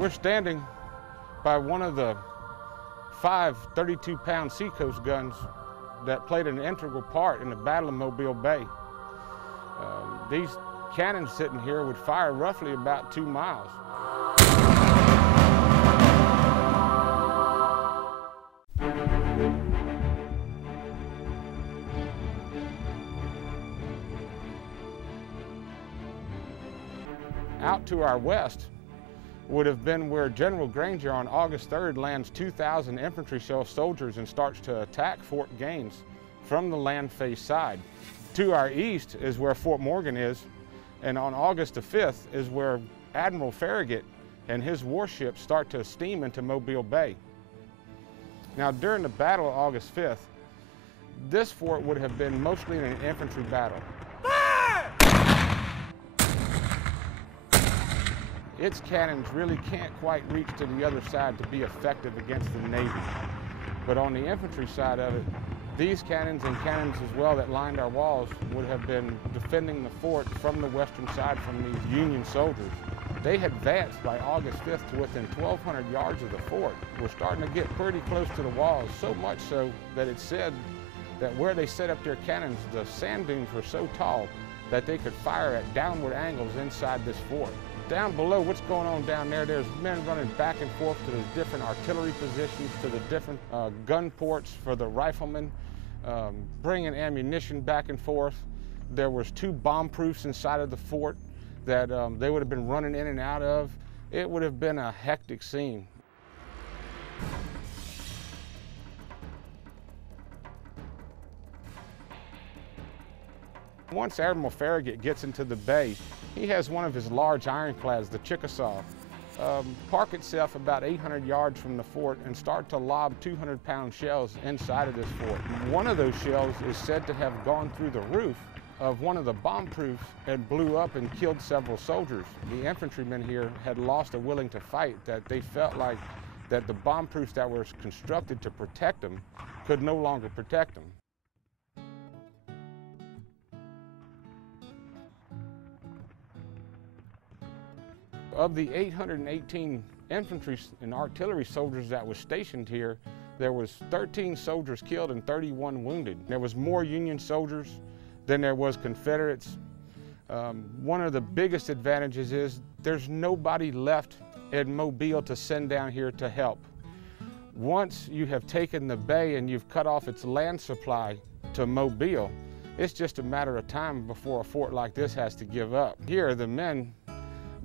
We're standing by one of the 5 32-pound Seacoast guns that played an integral part in the Battle of Mobile Bay. These cannons sitting here would fire roughly about 2 miles. Out to our west would have been where General Granger on August 3rd lands 2,000 infantry soldiers and starts to attack Fort Gaines from the land face side. To our east is where Fort Morgan is, and on August the 5th is where Admiral Farragut and his warships start to steam into Mobile Bay. Now, during the Battle of August 5th, this fort would have been mostly in an infantry battle. Its cannons really can't quite reach to the other side to be effective against the Navy. But on the infantry side of it, these cannons and cannons as well that lined our walls would have been defending the fort from the western side from these Union soldiers. They had advanced by August 5th to within 1,200 yards of the fort. We're starting to get pretty close to the walls, so much so that it's said that where they set up their cannons, the sand dunes were so tall that they could fire at downward angles inside this fort. Down below, what's going on down there, there's men running back and forth to the different artillery positions, to the different gun ports for the riflemen, bringing ammunition back and forth. There was 2 bomb proofs inside of the fort that they would have been running in and out of. It would have been a hectic scene. Once Admiral Farragut gets into the bay, he has one of his large ironclads, the Chickasaw, park itself about 800 yards from the fort and start to lob 200-pound shells inside of this fort. One of those shells is said to have gone through the roof of one of the bomb proofs and blew up and killed several soldiers. The infantrymen here had lost a willing to fight, that they felt like that the bomb proofs that were constructed to protect them could no longer protect them. Of the 818 infantry and artillery soldiers that was stationed here, there was 13 soldiers killed and 31 wounded. There was more Union soldiers than there was Confederates. One of the biggest advantages is there's nobody left in Mobile to send down here to help. Once you have taken the bay and you've cut off its land supply to Mobile, it's just a matter of time before a fort like this has to give up. Here, the men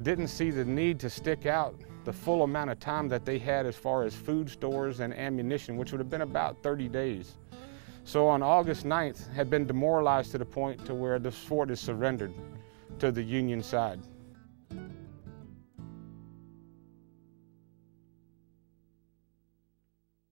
didn't see the need to stick out the full amount of time that they had as far as food stores and ammunition, which would have been about 30 days. So on August 9th, had been demoralized to the point to where this fort is surrendered to the Union side.